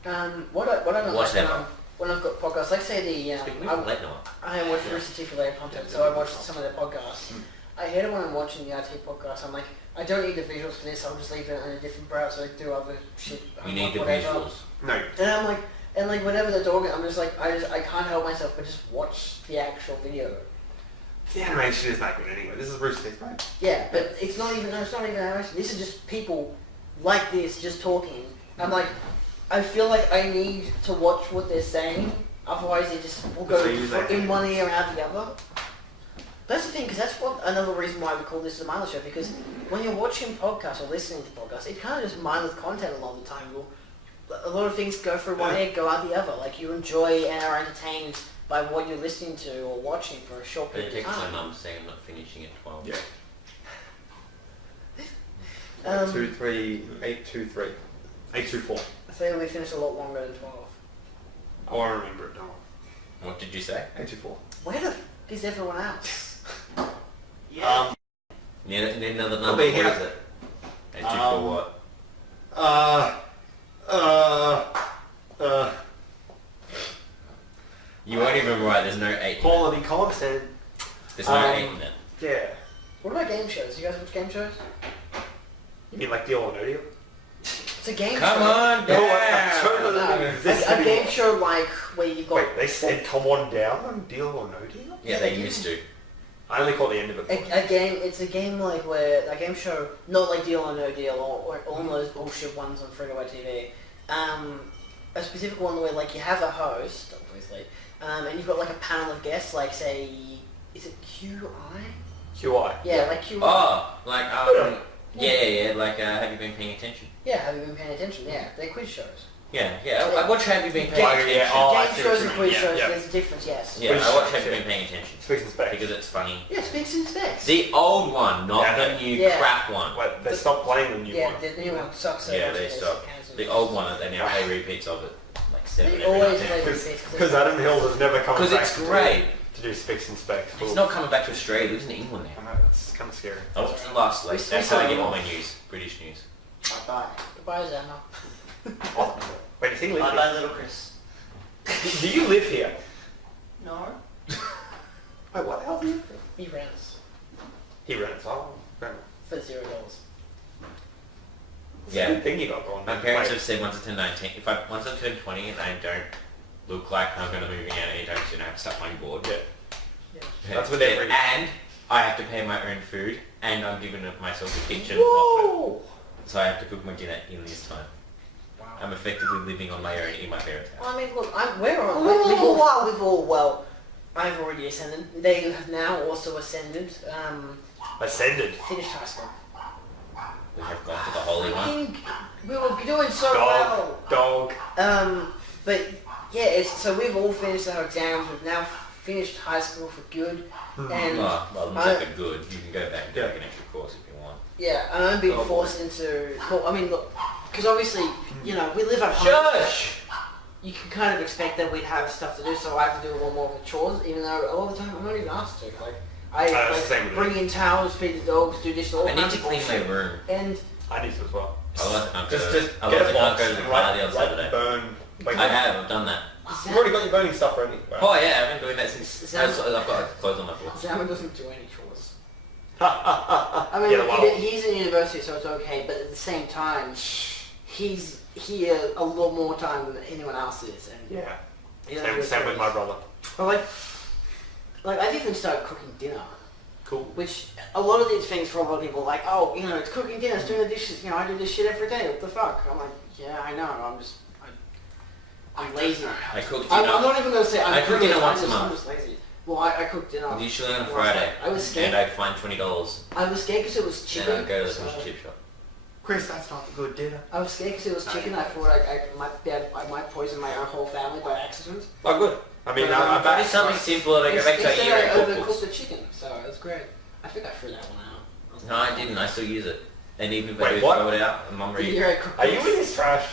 What I don't like Whatever. when I've got podcasts, like say the We can let them on. I watch Rooster Teeth related content, so I watch some of their podcasts. I hate it when I'm watching the IT podcast. I'm like, I don't need the visuals for this. I'll just leave it in a different browser, do other shit. You need the whatever. visuals. No. And I'm like, whenever they're talking, I'm just like, I can't help myself but just watch the actual video. The animation is not good anyway. This is Rooster Teeth, right? Yeah, but it's not even animation. This is just people like this just talking. I'm like, I feel like I need to watch what they're saying, otherwise they just will go So you like in one ear and out the other. That's the thing, because that's another reason why we call this the Mindless Show, because when you're watching podcasts or listening to podcasts, it's kind of just mindless content a lot of the time. A lot of things go through one ear, go out the other. Like, you enjoy and are entertained by what you're listening to or watching for a short But it period of takes my time. mum saying I'm not finishing at 12. Yeah. 2, 3, 8, 2, 3. 8, 2, 4. I think we finished a lot longer than 12. Oh, I remember it, don't What did you say? 8, 2, 4. Where the f*** is everyone else? Yeah. Need another I'll number. be What here. is it? And you for what? You won't even write. There's no 8 in it. Quality content. There's no 8 in it. Yeah. What about game shows? You guys watch game shows? You mean like Deal or No Deal? It's a game Come show. on, No, down. A game show like where you've got... Wait, they said come on down on Deal or No Deal? Yeah, they used to. I only caught the end of it. It's a game like where, a game show, not like Deal or No Deal or all those bullshit ones on free-to-air TV. A specific one where like you have a host, obviously, and you've got like a panel of guests, like say, is it QI? QI. Yeah, like QI. Oh, like yeah. Like, have you been paying attention? Yeah, have you been paying attention? Yeah, they're quiz shows. Yeah. I watch Have You Been Paying Yeah, Attention? yeah, oh, I Game see shows what and you quiz mean. shows, Yeah. there's a difference, yes. Yeah, Quiz I watch shows, Have You yeah. Been Paying Attention? Speaks and Specs. Because it's funny. Yeah, Speaks and Specs. The old one, not Yeah. the new Yeah. crap one. Wait, they stopped playing the new Yeah, one. the new one sucks. Yeah, they stopped. The old one, they now play repeats of it. Like 7 They every always night. play repeats. Because Adam Hills has never come back Because it's great. to do Specs and Specs. He's not coming back to Australia, he lives in England I now. know, it's kind of scary. I watched the last, like, that's how I get all my news. British news. Bye-bye. Goodbye, Zama. Oh, wait, does he live Bye here? bye, little Chris. Do you live here? No. Wait, what the hell do you live He rents He rents. Oh, fair enough. for $0. Yeah. Good thing you got going. My parents Wait, have said once I turn 19, once I turn 20 and I don't look like I'm going to be moving out anytime soon, I have to start playing board. Yeah. That's what every- And I have to pay my own food, and I'm giving myself a kitchen. Whoa! So I have to cook my dinner in this time. Wow. I'm effectively living on my own in my parents' house. Well, I mean, look, we've all, I've already ascended. They have now also ascended, Ascended. finished high school. We have gone to the Holy I One. think we were doing so well. Dog. But yeah, so we've all finished our exams. We've now finished high school for good, and Well, it's like a good. You can go back and do like an extra course if you want. yeah, and I'm being Oh, forced into. Well, I mean, look, because obviously, you know, we live at home. Shush! You can kind of expect that we'd have stuff to do, so I have to do a lot more of the chores, even though a lot of the time I'm not even asked to. Like, I it's the same with bring in towels, feed the dogs, do this, all I need kinds to of clean my bullshit. room. And I need to as well. Otherwise I can't go, Just otherwise I get a can't box. go to the party on Saturday. Burn. Like, I've done that. You've already got your burning stuff ready. Right. Oh yeah, I've been doing that since Is that- I've got clothes on my floor. Zama doesn't do any chores. I mean, Yeah, look, well. he's in university, so it's okay, but at the same time, he's here a lot more time than anyone else is. And Yeah. you know, Same with my brother. But like I've even started cooking dinner. Cool. Which, a lot of these things for a lot of people are like, oh, you know, it's cooking dinner, it's doing the dishes, you know, I do this shit every day, what the fuck? I'm like, yeah, I know, I'm lazy. I cook I'm dinner. not even going to say I cook dinner privileged, once a I'm month. just lazy. Well, I cook dinner. Usually on a last Friday. night. I was scared. And I find $20. I was scared because it was chicken. And I go to the so- fish and chip shop. Chris, that's not a good dinner. I was scared because it was chicken. I thought I might poison my own whole family by accident. Oh, good. I mean, But, I'm That is something simpler. Like, I make to Instead, eat I and overcooked cook. the chicken, so it was great. I think I threw that one out. No, I didn't. I still use it. And even if I Wait, do what? throw it out, Mum The read. year I cooked Are you this. in his trash?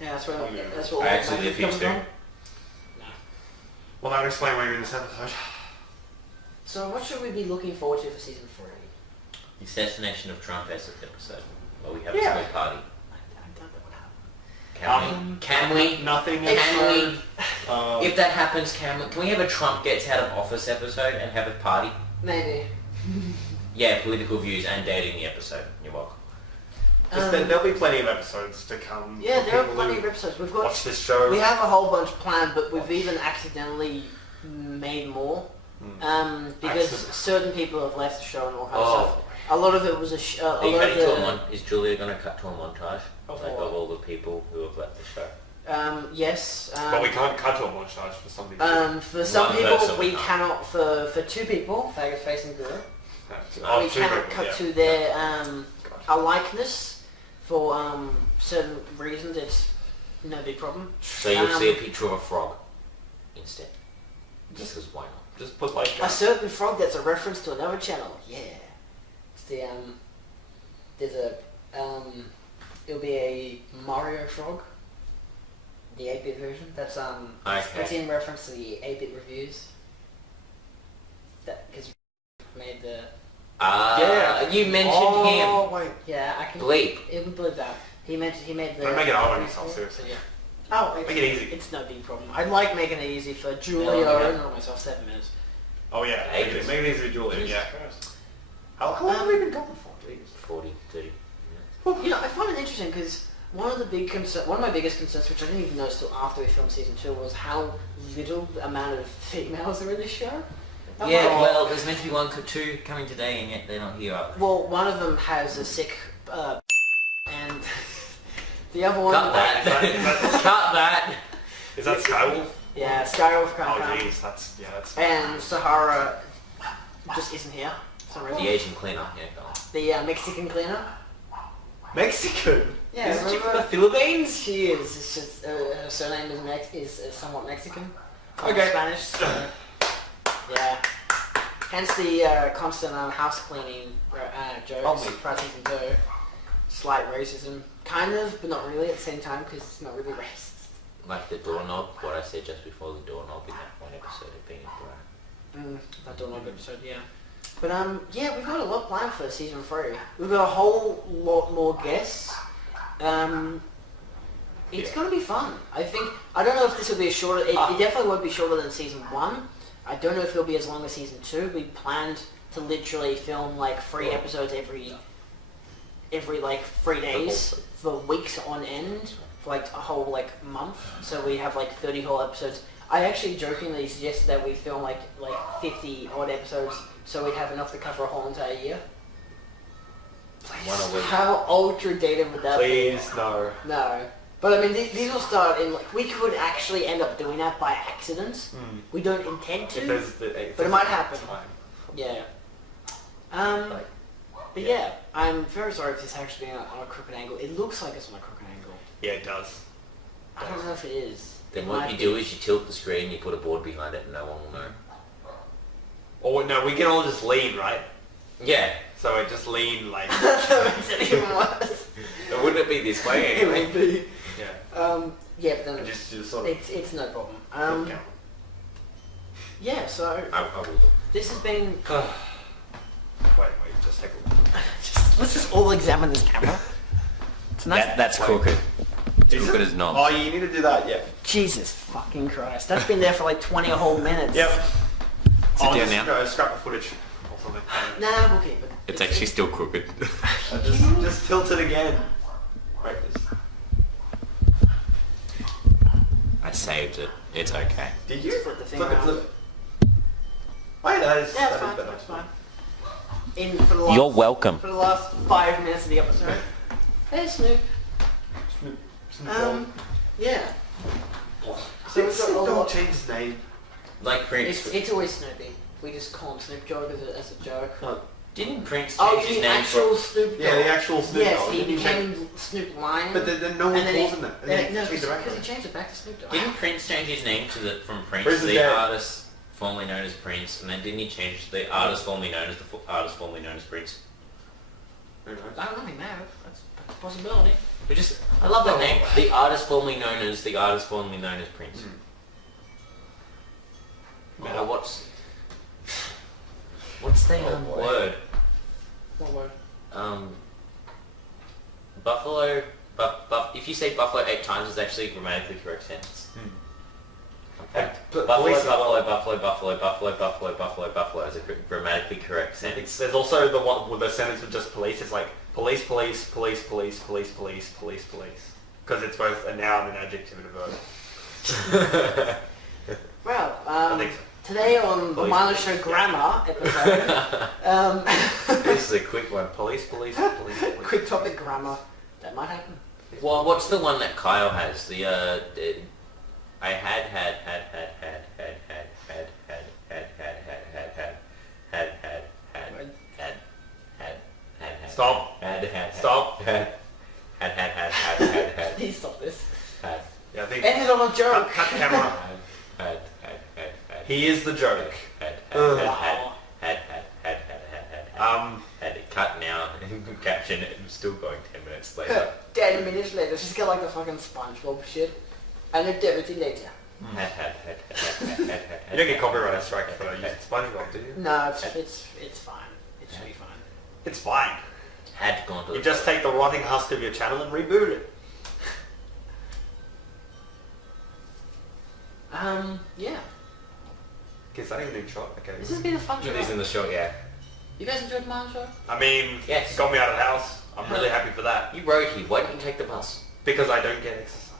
Yeah, that's where Oh, yeah. that's where I all actually my live food here comes too. from. No. Well, that would explain why you're in this episode. So what should we be looking forward to for season 3? The assassination of Trump as an episode. Where we have Yeah. a small party. I don't know what happened. Can we? Nothing. Can we? Um, If that happens, can we have a Trump gets out of office episode and have a party? Maybe. Yeah, political views and dating the episode. You're welcome. there'll be plenty of episodes to come. Yeah, for there are people plenty who of episodes. We've got. watch this show. We have a whole bunch planned, but we've even accidentally made more. Because Accident. certain people have left the show and all kinds Oh. of stuff. A lot of it was a Are you lot cutting to a of Is Julia going to cut to a montage? Of Like what? of all the people who have left the show? yes. But we can't cut to a montage for some people. For some One people, person we we can't. cannot. For two people, Faggot Face and Gorilla, Oh, we two cannot people, cut yeah. to their a likeness for certain reasons. It's no big problem. So you'll see a picture of a frog instead. Just because why not? Just put like A certain frog that's a reference to another channel. Yeah. It's the there's a it'll be a Mario frog. The 8-bit version. That's it's in reference to the 8-bit reviews. That because made the Yeah. You mentioned oh, him. wait. yeah I can Bleep. It would believe that he made the. Don't make it hard on yourself, seriously. Yeah. Oh, Make it easy. It's no big problem. I'd like making it easy for Julia Yeah. and not myself. 7 minutes. Oh yeah, Ages. make it easy to Julia. Jesus Yeah. Christ. How long have we been going for? Jeez. 40, 30. You know, I find it interesting because one of my biggest concerns, which I didn't even notice till after we filmed season 2, was how little amount of females are in this show. Yeah, well, there's meant to be 1 or 2 coming today, and yet they're not here. Are they? Well, one of them has a sick, and the other one. Cut that. Cut that. Is that Skywolf? Yeah, Skywolf Oh can't come. jeez, that's. And Sahara just isn't here. For some The reason. Asian cleaner. Yeah, go on. The Mexican cleaner. Mexican. Yeah, Isn't she from the remember? Philippines? She is. It's just her surname is somewhat Mexican. Okay. Spanish. So, yeah. Hence the constant house cleaning jokes Oh, mate. throughout season 2. Slight racism, kind of, but not really at the same time because it's not really racist. Like the doorknob, what I said just before the doorknob in that one episode of being incorrect. That doorknob episode, yeah. But yeah, we've got a lot planned for season 3. We've got a whole lot more guests. It's going to be fun. I don't know if this will be a shorter. It definitely won't be shorter than season 1. I don't know if it'll be as long as season 2. We planned to literally film like 3 episodes every like 3 days for weeks on end for like a whole like month. So we have like 30 whole episodes. I actually jokingly suggested that we film like 50 odd episodes so we'd have enough to cover a whole entire year. One a week. How ultra dated would that be? Please no. No. But I mean, these will start in like, we could actually end up doing that by accident. We don't intend If to, there's but it might happen. time. Yeah. But yeah, I'm very sorry if this actually on a crooked angle. It looks like it's on a crooked angle. Yeah, it does. I don't know if it is. Then It what might you be. do is you tilt the screen, you put a board behind it, and no one will know. Or no, we can all just lean, right? Yeah. So I just lean like. That makes it even worse. Wouldn't it be this way It anyway? would be. Yeah. Yeah, but then And just sort of. it's no problem. Okay. Yeah, so I will do. this has been. Wait, just take a look. Let's just all examine this camera. It's nice. That's crooked. It's Is crooked it? as knobs. Oh, you need to do that, yeah. Jesus fucking Christ. That's been there for like 20 whole minutes. Yep. Sit I'll down just now. scrap the footage or something. Nah, we'll keep it. It's actually still crooked. Just tilt it again. Wait, this. I saved it. It's okay. Did you? Flip the thing Flip it, around. flip it. Wait, that is Yeah, it's that is fine. better. It's fine. For the last, You're welcome. For the last 5 minutes of the episode. Hey, Snoop. Yeah. So we've got a Don't lot. change his name. Like Prince. It's always Snoopy. We just call him Snoop Dogg as a joke. Didn't Prince Oh, change you his mean name actual from... Snoop Dogg? Yeah, the actual Snoop Yes, Dogg. he Didn't became Snoop Lion. But then no one and then calls he- him that. And then- then no, he changed it back. because he changed it back to Snoop Dogg. Didn't Prince change his name from Prince, Prince is the dead. artist formerly known as Prince, and then didn't he change the artist formerly known as artist formerly known as Prince? I don't know, he may have. That's a possibility. I love that name. The artist formerly known as Prince. Oh, what's the word? What word? Buffalo if you say buffalo 8 times, it's actually a grammatically correct sentence. And Buffalo, police buffalo, as well. buffalo, buffalo, buffalo, buffalo, buffalo, buffalo is a grammatically correct sentence. There's also the one with the sentence with just police. It's like police, police, police, police, police, police, police, police. Because it's both a noun, an adjective, and a verb. Well, I think so. today on the Police. Mindless Show Grammar episode, This is a quick one. Police, police, police, police. quick topic grammar, that might happen. Well, what's the one that Kyle has? I had Stop. Stop. Please stop this. Yeah, I think. Ended on a joke. Cut the camera. He is the joke. Had it cut now and caption it and still going 10 minutes later. 10 minutes later, she's got like the fucking SpongeBob shit. And a eternity later. You don't get copyright strike for using SpongeBob, do you? No, it's fine. It should be fine. It's fine. Had gone to You the just take the rotting husk of your channel and reboot it. Yeah. Is that even a shot? Okay. This has been a fun show. It is in the short, yeah. You guys enjoyed my show? I mean, Yes. it got me out of the house. I'm really happy for that. You rode here. Why didn't you take the bus? Because I don't get exercise.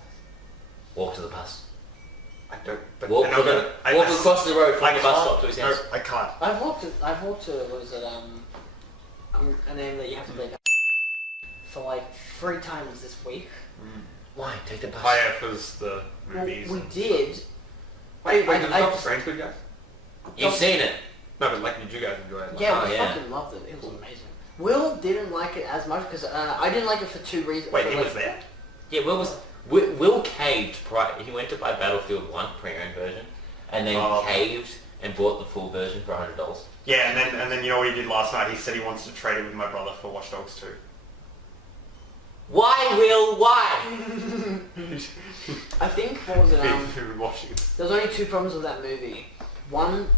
Walk to the bus. I don't. But Walk, and I'm gonna- I- walk I- across the road from I the bus can't. stop to his house. No, I can't. I've walked to what was it, a name that you have to leave out for like 3 times this week. Why? Take the bus. Higher was the Well, movies. we did. Wait, I- did I- Doctor Strange good, guys? You've seen it. No, but like, did you guys enjoy it? Yeah, Oh, we yeah. fucking loved it. It was amazing. Will didn't like it as much because I didn't like it for 2 reasons. Wait, For, he like, was there? Yeah, Will caved. He went to buy Battlefield 1 pre-owned version, and then Oh. caved and bought the full version for $100. Yeah, and then you know what he did last night? He said he wants to trade it with my brother for Watch Dogs 2. Why, Will? Why? I think what was it? Who was watching it? There was only 2 problems with that movie. One,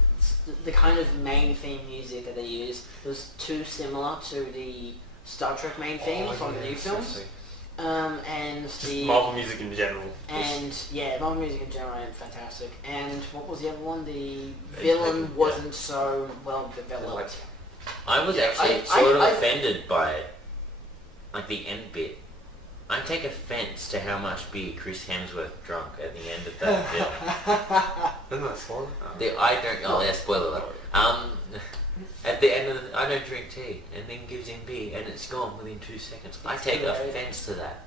the kind of main theme music that they used was too similar to the Star Trek main theme from the new films. And Just the Marvel music in general. and yeah, Marvel music in general is fantastic. And what was the other one? The villain wasn't so well developed. I was actually sort of offended by it. Like the end bit. I take offence to how much beer Chris Hemsworth drunk at the end of that film. Isn't that a spoiler? I don't. Oh, yeah, spoiler alert. At the end of I don't drink tea, and then gives him beer, and it's gone within 2 seconds. I take offence to that.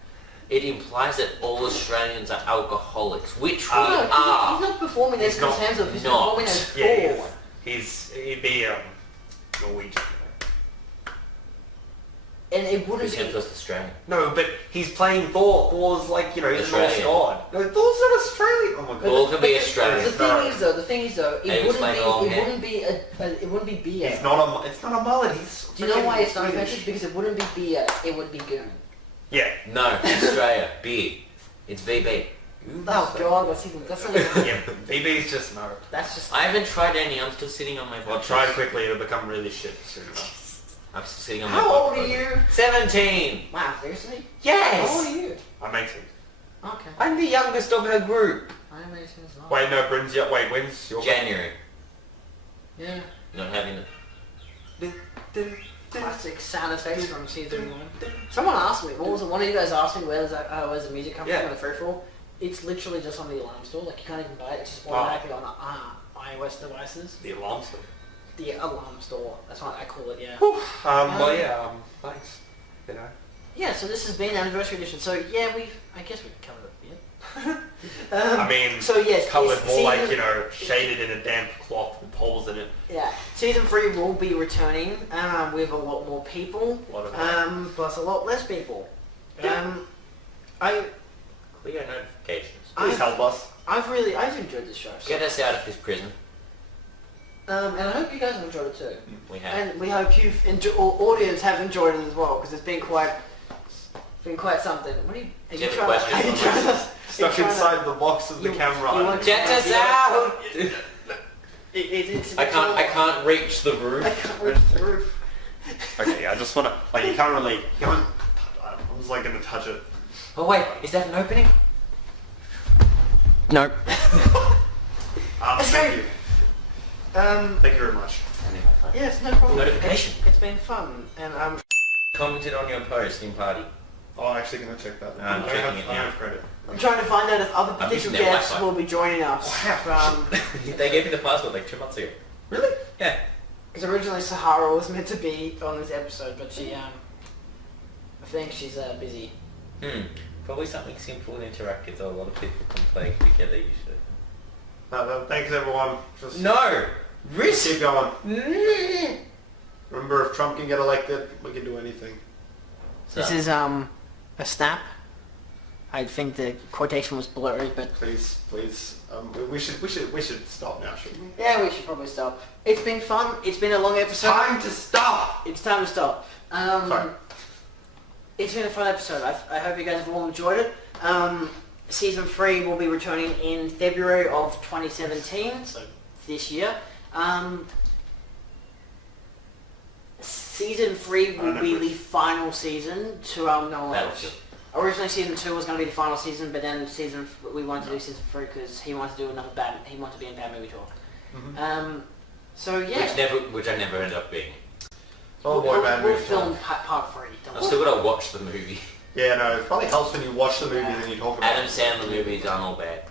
It implies that all Australians are alcoholics, which we No, 'cause are. he's not performing as He's Chris not. Hemsworth. He's Not. performing as Thor. Yeah, he'd be Norwegian. And it wouldn't Chris be. Hemsworth's Australian. No, but he's playing Thor. Thor's like, you know, he's a Norse Australian. god. No, Thor's not Australian. Oh my god. All can be The Australian. thing is though, Hey, he was playing long hair. it wouldn't be beer. It's not a mullet. He's. Do you know why freaking it's not Swedish. offensive? Because it wouldn't be beer, it would be goon. Yeah. No, Australia. Beer. It's VB. Oh god, that's not even, Yeah. VB's just no. that's just. I haven't tried any. I'm still sitting on my I'll vodka. try it quickly. It'll become really shit soon enough. I'm still sitting on my How old vodka. are you? 17. Wow, seriously? How old Yes. are you? I'm 18. Okay. I'm the youngest of her group. I'm 18 as well. Wait, no, Bryn's yeah. Wait, when's your January. Yeah. Not having it. Classic sound effects from season 1. Someone asked me, what was it? One of you guys asked me where's the music come Yeah. from in the free for all? It's literally just on the alarm store. Like you can't even buy it. It's just automatically on iOS devices. The alarm store. The alarm store. That's what I call it. Yeah. Well, yeah. Thanks. You know. Yeah. So this has been Anniversary Edition. So yeah, I guess we covered it. Yeah. I mean, So yes, covered it's more like, season- you know, shaded in a damp cloth with holes in it. Yeah, season 3 will be returning with a lot more people, A lot of plus a lot less people. Yeah. Clear notifications. Please help us. I've enjoyed this show, so, Get us out of this prison. and I hope you guys have enjoyed it too. We have. And we hope you've audience have enjoyed it as well, because it's been quite something. What are you? Are Do you have a trying? question Are you for trying to? Stuck inside the box of the You- camera. you want- Get us out! It's I can't reach the roof. I can't reach the roof. Okay, I just wanna, like, you can't really, I was like gonna touch it. Oh wait, is that an opening? Nope. Thank you. Um, Thank you very much. yes, no problem. Notification. It's been fun, and Commented on your post in party. Oh, I'm actually going to check that. I'm I checking it I now. have credit. I'm trying to find out if other I'm potential using their guests Wi-Fi. will be joining us. They gave me the password like 2 months ago. really, Yeah. Because originally Sahara was meant to be on this episode, but she, I think she's busy. Probably something simple and interactive that a lot of people can play together usually. No, thanks everyone. Just No! Risk! keep going. Remember, if Trump can get elected, we can do anything. This is a snap. I think the quotation was blurry, but Please, please. We should stop now, shouldn't we? yeah, we should probably stop. It's been fun. It's been a long episode. Time to stop. It's time to stop. Sorry. It's been a fun episode. I hope you guys have all enjoyed it. Season 3 will be returning in February of 2017, so this year. Season 3 will be the final season to our knowledge. Battlefield. Originally Season 2 was going to be the final season, but then we wanted to do Season 3 because he wanted to do another he wanted to be in Bad Movie Talk. So yeah. Which I never ended up being. Oh boy, man. We'll film part 3. I've still got to watch the movie. Yeah, no, it probably helps when you watch the movie and you talk about Adam it. Sandler movies aren't all bad.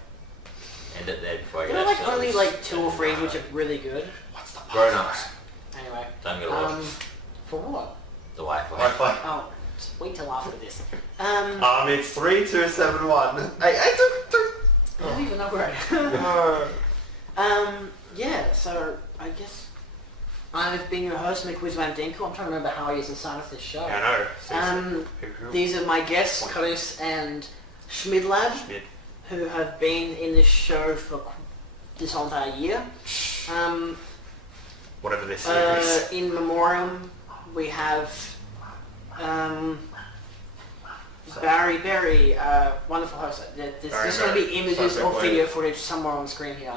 End it there before I There get are like upset. only like 2 or 3 which are really good. Grown Ups. Anyway. Don't get watch For what? the Wi-Fi. Wi-Fi. Oh, just wait till after this. It's 3271. I took. I don't even know where I am. Yeah, so I guess I've been your host, McWizWam Dinkle. I'm trying to remember how I used to sign off this show. Yeah, I know. Seriously. These are my guests, Costa and Schmidlab, Schmid. who have been in this show for this whole entire year. Whatever this is. In memoriam, we have Barry, wonderful host. There's just going to be images Seismic or wave. video footage somewhere on screen here.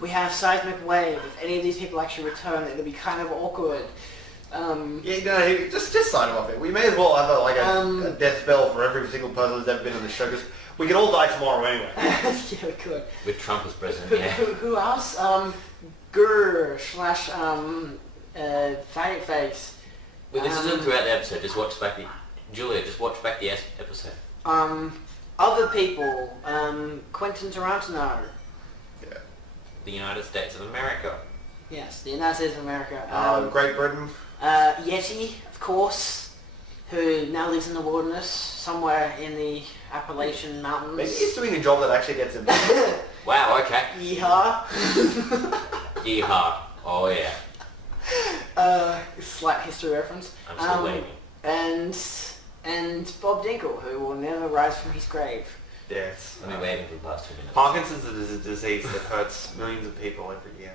We have Seismic Wave. If any of these people actually return, it'll be kind of awkward. Yeah, no, just sign him off it. We may as well have a death spell for every single person who's ever been on the show, because we can all die tomorrow anyway. Yeah, we could. With Trump as president, yeah. Who else? Grr slash Faggot Face. Well, this isn't throughout the episode. Just watch back the... Julia, just watch back the episode. Other people. Quentin Tarantino. Yeah. The United States of America. Yes, the United States of America. Great Britain. Yeti, of course, who now lives in the wilderness somewhere in the Appalachian Mountains. Maybe he's doing a job that actually gets him. Wow, okay. Yeehaw. Yeehaw. Oh, yeah. Slight history reference. I'm still waiting. And Bob Dinkle, who will never rise from his grave. Yes. I've been waiting for the past 2 minutes. Parkinson's is a disease that hurts millions of people every year.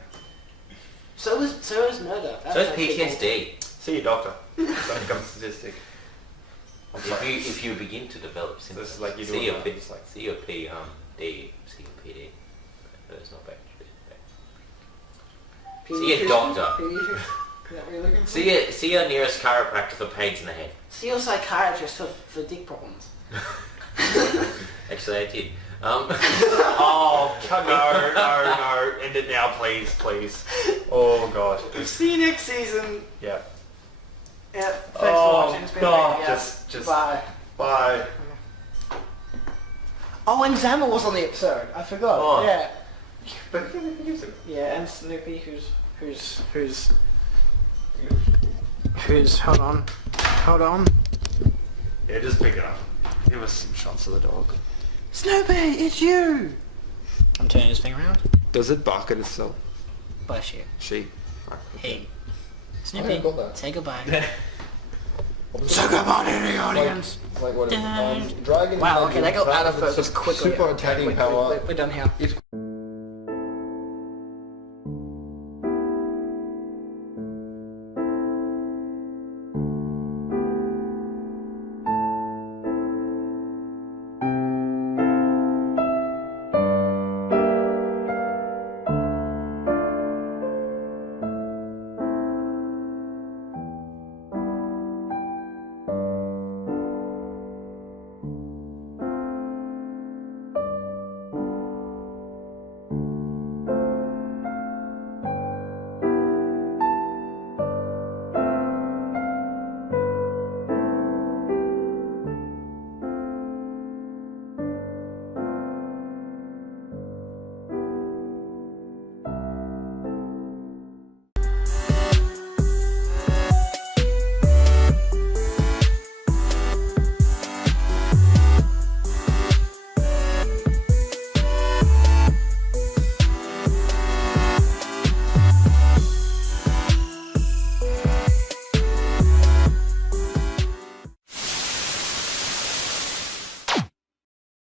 So is murder. So is That's like people- PTSD. See your doctor. Don't become statistic. I'm sorry. If you begin to develop symptoms, This is like you do COPD, it's like- COPD, COPD. It's not bad. See a doctor. Pediatrician? Is that what you're looking for? See your nearest chiropractor for pains in the head. See your psychiatrist for dick problems. Actually, I did. Oh, no. End it now, please, please. Oh, God. See you next season. Yeah. Yeah, thanks for watching. It's been God. great. Yeah. Just Bye. bye. Oh, and Zama was on the episode. I forgot. Oh. Yeah. But Yeah, and Snoopy, who's hold on. yeah, just pick it up. Give us some shots of the dog. Snoopy, it's you. I'm turning this thing around. Does it bark at itself? Bless you. She. Hey, I Snoopy, got that. say goodbye. So come on in the audience. It's like what is it? Dun. Dragon. Wow, okay, that got out of focus Super quickly. attacking power. We're done here. It's